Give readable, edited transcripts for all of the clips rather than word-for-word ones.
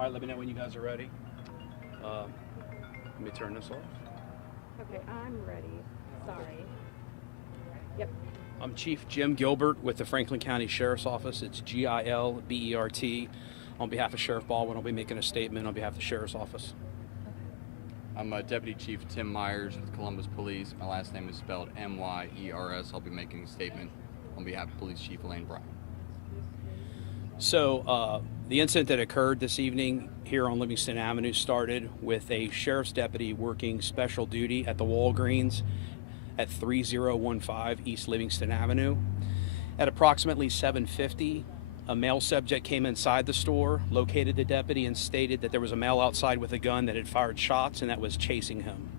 All right, let me know when you guys are ready. Let me turn this off. Okay, I'm ready. Sorry. Yep. I'm Chief Jim Gilbert with the Franklin County Sheriff's Office. It's Gilbert. On behalf of Sheriff Baldwin, I'll be making a statement on behalf of the Sheriff's Office. I'm Deputy Chief Tim Myers with Columbus Police. My last name is spelled Myers. I'll be making a statement on behalf of Police Chief Elaine Bryant. So the incident that occurred this evening here on Livingston Avenue started with a sheriff's deputy working special duty at the Walgreens at 3015 East Livingston Avenue. At approximately 7:50, a male subject came inside the store, located the deputy, and stated that there was a male outside with a gun that had fired shots and that was chasing him.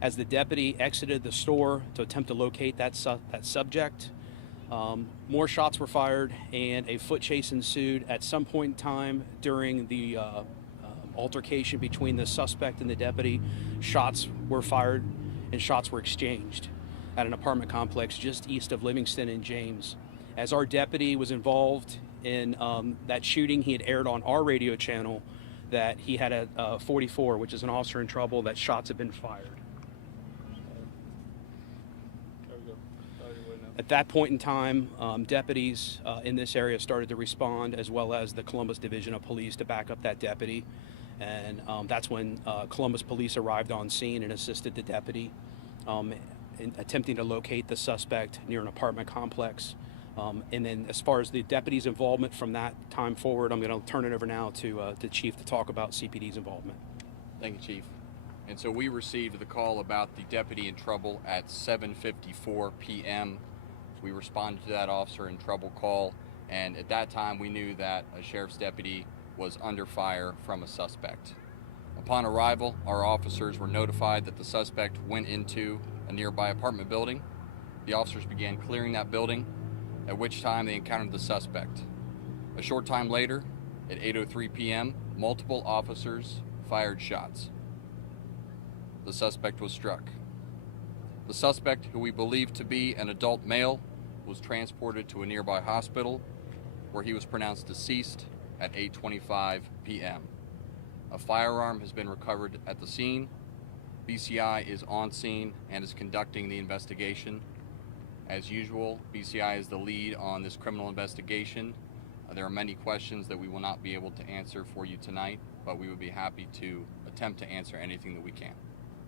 As the deputy exited the store to attempt to locate that subject, more shots were fired and a foot chase ensued. At some point in time during the altercation between the suspect and the deputy, shots were fired and shots were exchanged at an apartment complex just east of Livingston and James. As our deputy was involved in that shooting, he had aired on our radio channel that he had a 44, which is an officer in trouble, that shots had been fired. At that point in time, deputies in this area started to respond, as well as the Columbus Division of Police, to back up that deputy. And that's when Columbus Police arrived on scene and assisted the deputy in attempting to locate the suspect near an apartment complex. And then as far as the deputy's involvement from that time forward, I'm going to turn it over now to the Chief to talk about CPD's involvement. Thank you, Chief. And so we received the call about the deputy in trouble at 7:54 p.m. We responded to that officer in trouble call, and at that time we knew that a sheriff's deputy was under fire from a suspect. Upon arrival, our officers were notified that the suspect went into a nearby apartment building. The officers began clearing that building, at which time they encountered the suspect. A short time later, at 8:03 p.m., multiple officers fired shots. The suspect was struck. The suspect, who we believe to be an adult male, was transported to a nearby hospital where he was pronounced deceased at 8:25 p.m. A firearm has been recovered at the scene. BCI is on scene and is conducting the investigation. As usual, BCI is the lead on this criminal investigation. There are many questions that we will not be able to answer for you tonight, but we would be happy to attempt to answer anything that we can.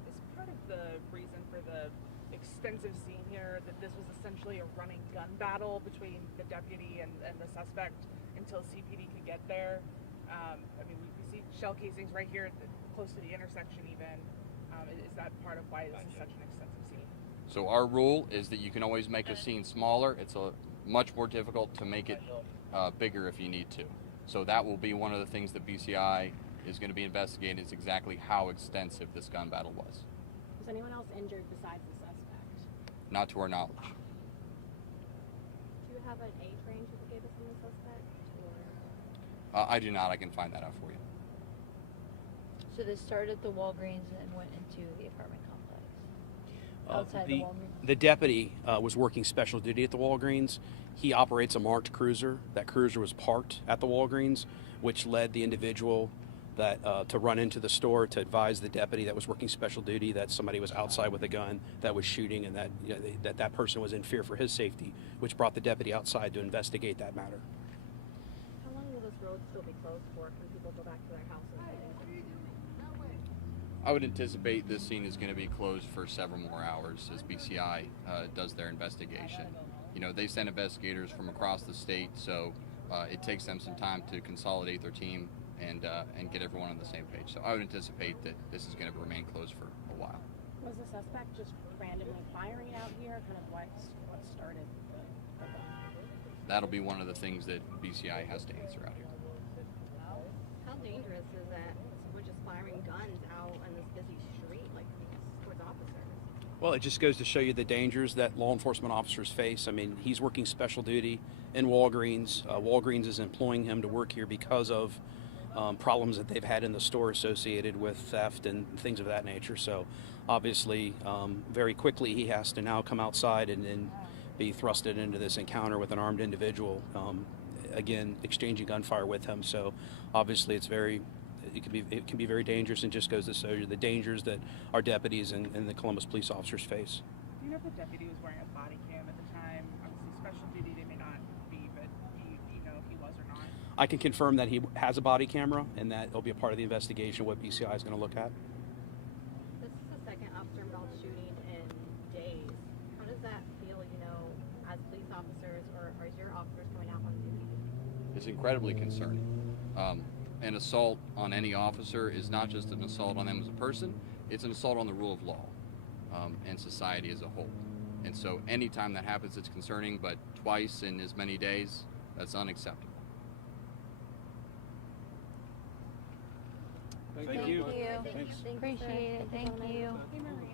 Is part of the reason for the extensive scene here that this was essentially a running gun battle between the deputy and the suspect until CPD could get there? I mean, we see shell casings right here close to the intersection even. Is that part of why this is such an extensive scene? So our rule is that you can always make a scene smaller. It's much more difficult to make it bigger if you need to. So that will be one of the things that BCI is going to be investigating, is exactly how extensive this gun battle was. Was anyone else injured besides the suspect? Not to our knowledge. Do you have an age range that you gave us on the suspect? I do not. I can find that out for you. So this started at the Walgreens and went into the apartment complex? Outside the Walgreens? The deputy was working special duty at the Walgreens. He operates a marked cruiser. That cruiser was parked at the Walgreens, which led the individual that to run into the store to advise the deputy that was working special duty that somebody was outside with a gun that was shooting, and that that person was in fear for his safety, which brought the deputy outside to investigate that matter. How long will this road still be closed for? Can people go back to their houses? I would anticipate this scene is going to be closed for several more hours as BCI does their investigation. You know, they send investigators from across the state, so it takes them some time to consolidate their team and get everyone on the same page. So I would anticipate that this is going to remain closed for a while. Was the suspect just randomly firing out here? Kind of what started the gun? That'll be one of the things that BCI has to answer out here. How dangerous is that we're just firing guns out on this busy street, like towards officers? Well, it just goes to show you the dangers that law enforcement officers face. I mean, he's working special duty in Walgreens. Walgreens is employing him to work here because of problems that they've had in the store associated with theft and things of that nature. So obviously, very quickly, he has to now come outside and be thrusted into this encounter with an armed individual. again, exchanging gunfire with him. So obviously it can be very dangerous, and just goes to show you the dangers that our deputies and the Columbus police officers face. Do you know if the deputy was wearing a body cam at the time? Obviously, special duty they may not be, but do you know if he was or not? I can confirm that he has a body camera, and that will be a part of the investigation, what BCI is going to look at. This is the second officer involved shooting in days. How does that feel, as police officers or as your officers going out on duty? It's incredibly concerning. An assault on any officer is not just an assault on them as a person, it's an assault on the rule of law and society as a whole. And so anytime that happens, it's concerning, but twice in as many days, that's unacceptable. Thank you. Appreciate it. Thank you. Hey, Marie.